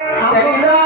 好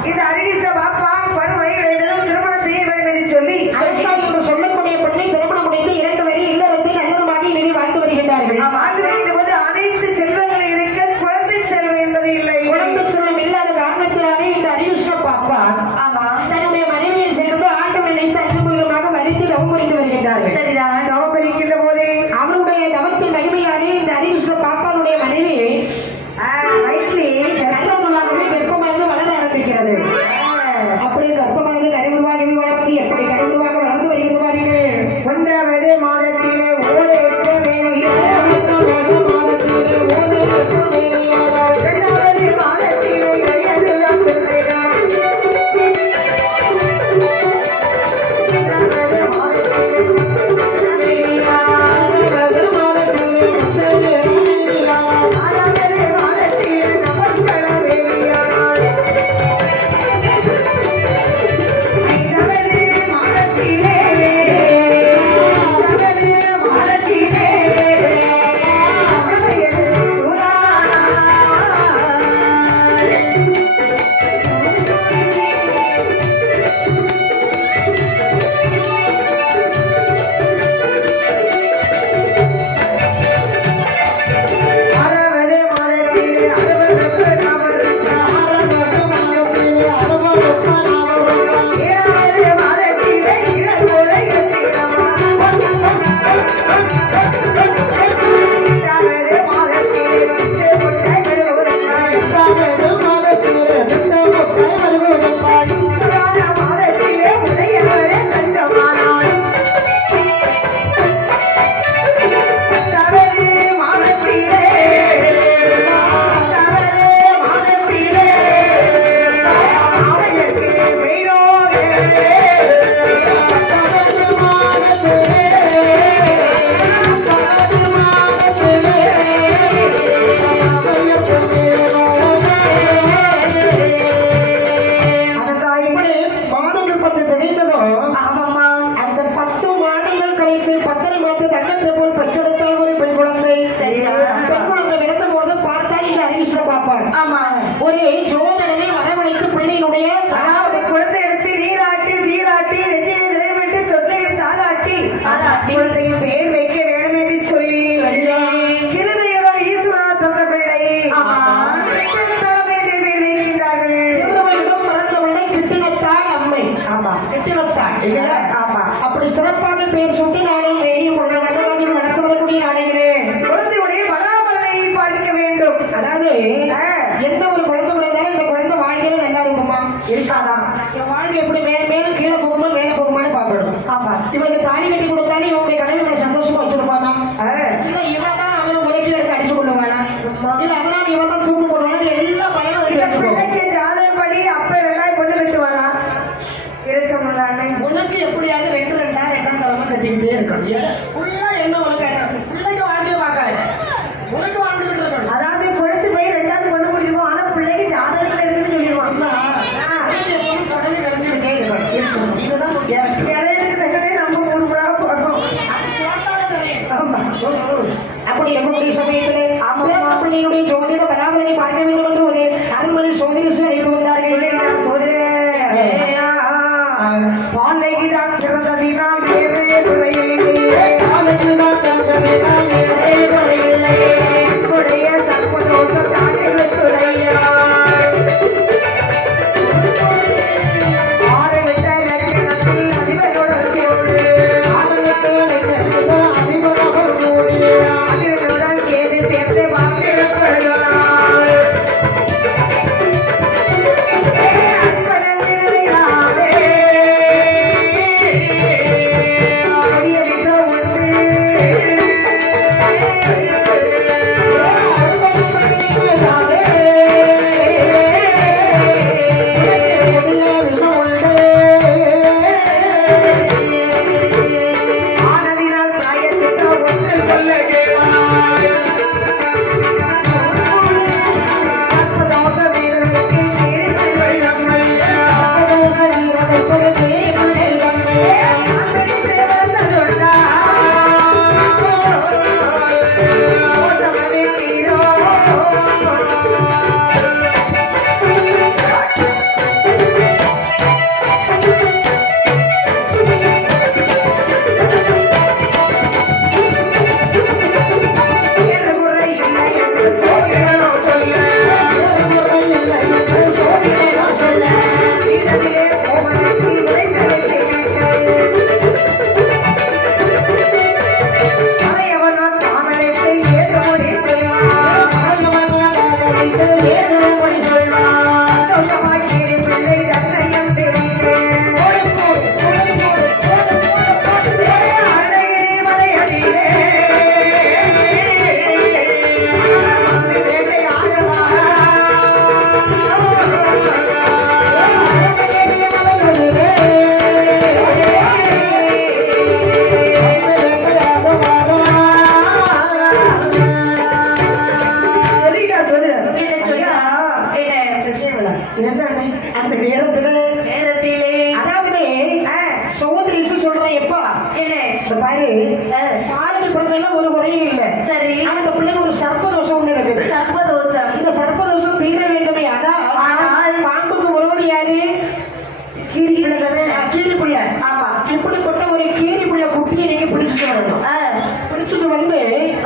பாப்பா இந்த அரிகிருஷ்ண பாப்பா சிறப்பாக பெயர் சொல்ல આપણી રમકડી સભા એટલે આપણે આપણી જોડે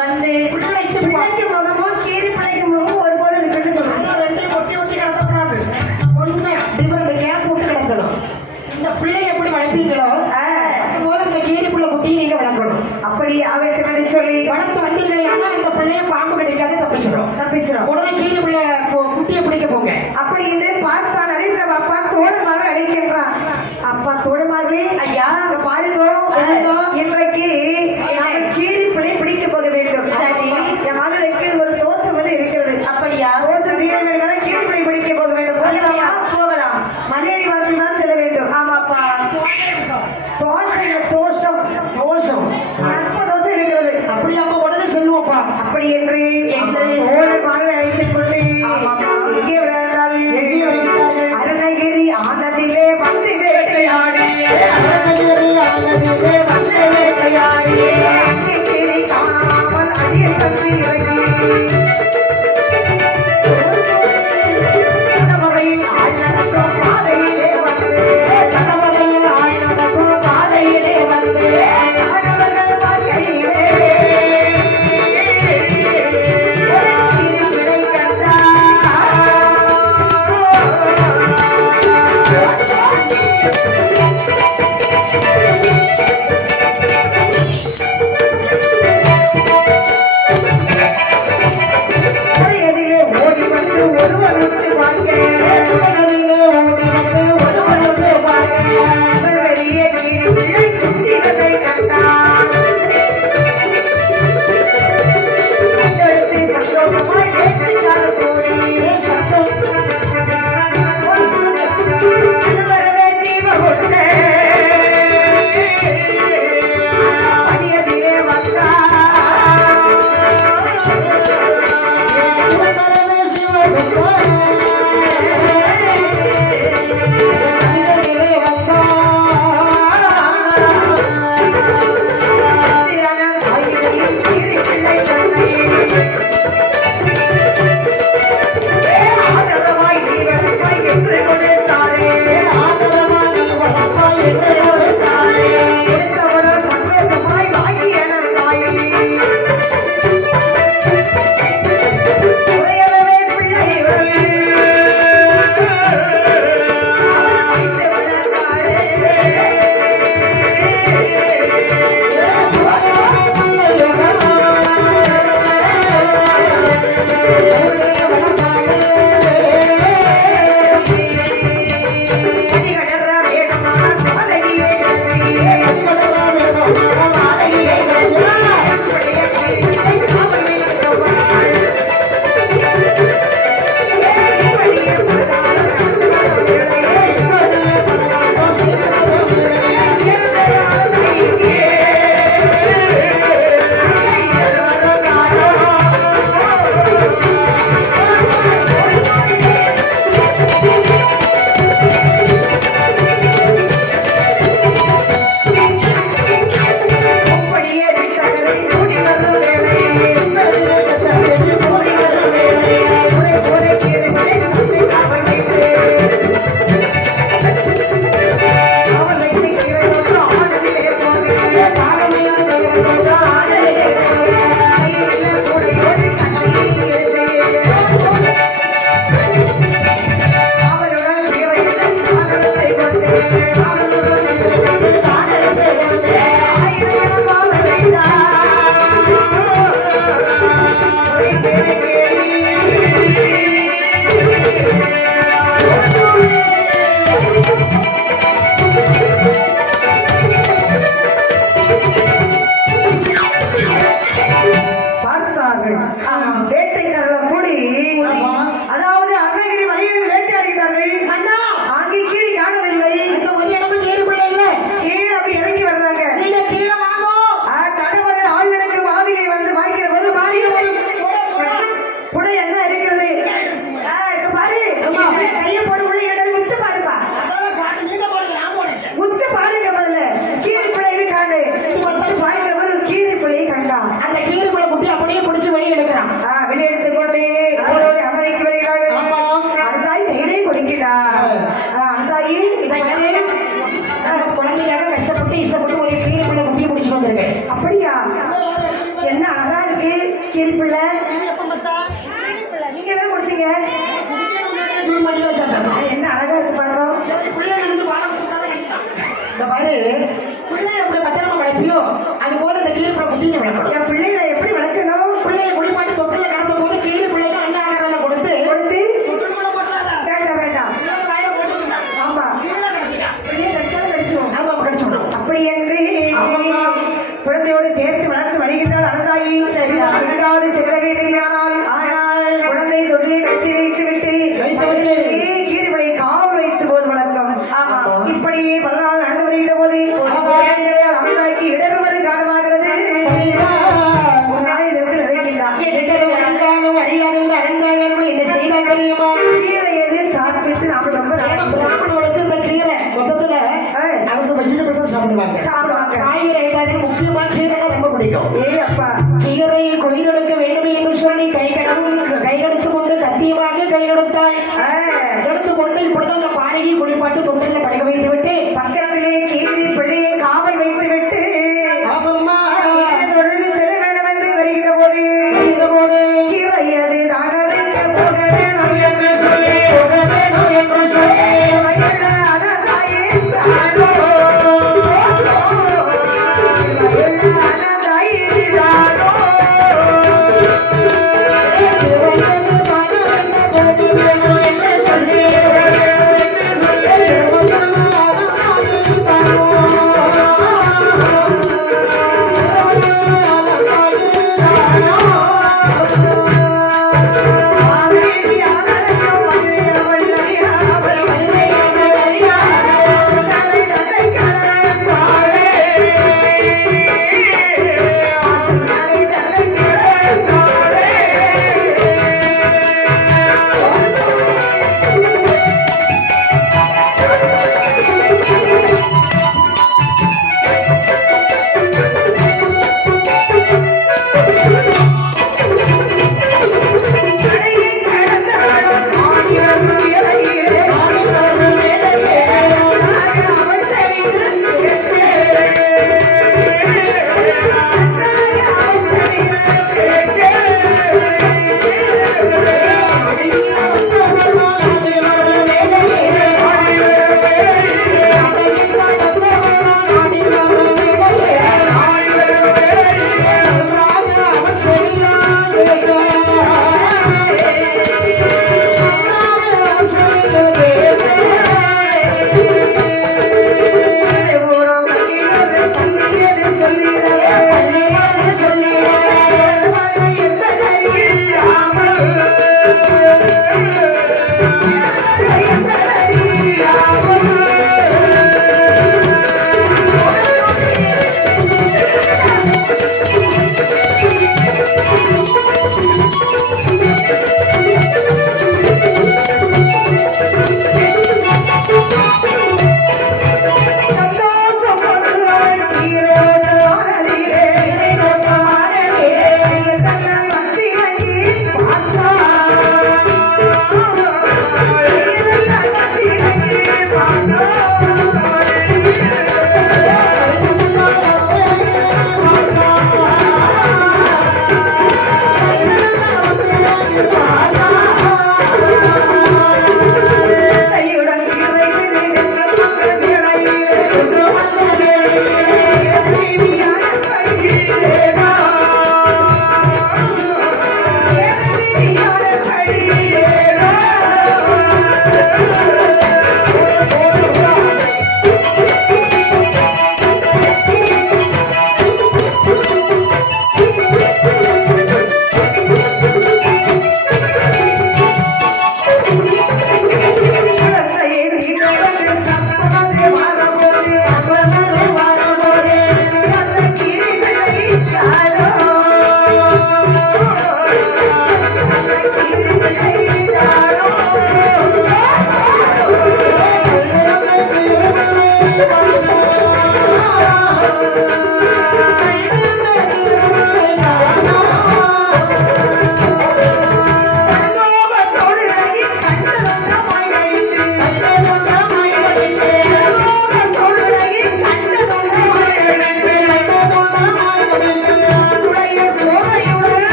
வந்து பிள்ளைக்கு பிள்ளைக்கு மூலமும் கீழ் பிள்ளைக்கு மூலமும் ஒரு போல இருக்குன்னு சொல்லுவாங்க ரெண்டையும் ஒட்டி ஒட்டி கடத்தக்கூடாது. ஒன்று டிஃபரெண்ட் கேப் விட்டு கிடக்கணும். இந்த பிள்ளைய எப்படி வளர்ப்பீங்களோ போது இந்த கீரி பிள்ளை குட்டியை வளர்க்கணும். அப்படி அவ Música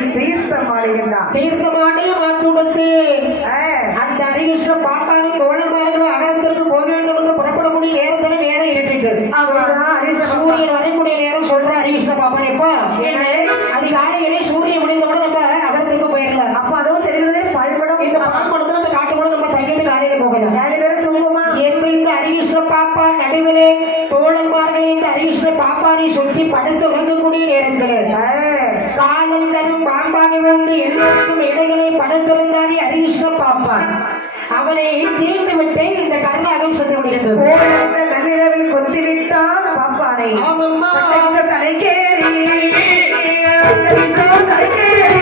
வந்து இறங்கி தீர்த்தம் ஆடுகின்றான் தீர்த்தமாடைய மாத்து கொடுத்து அந்த அறிவிஷ்ண பாப்பானும் கோணமார்களும் அகரத்திற்கு போக வேண்டும் என்று புறப்படக்கூடிய நேரத்தில் நேரம் இருக்கின்றது. சூரியன் வரக்கூடிய நேரம் சொல்ற அறிவிஷ்ண பாப்பான் எப்போ? அதிகாலையிலே சூரியன் முடிந்தவுடன் நம்ம அகரத்திற்கு போயிடலாம் அப்ப அதுவும் தெரிகிறதே பல்படம். இந்த பால்படத்துல அந்த காட்டு கூட நம்ம தங்கிட்டு காலையில போகலாம். என்று இந்த அறிவிஷ்ண பாப்பா நடுவிலே தோழன்மார்களை இந்த அறிவிஷ்ண பாப்பானை சுற்றி படுத்து உறங்கக்கூடிய நேரத்தில். காலம் தரும் பாம்பானி வந்து எல்லோருக்கும் இடைகளை படுத்திருந்தானே அறிவிஷ்ண பாப்பான் அவனை தீர்த்து விட்டு இந்த கருணாகம் சென்று விடுகின்றது. நள்ளிரவில் கொத்தி விட்டான் பாப்பானை தலைக்கேறி. தலைக்கேறி.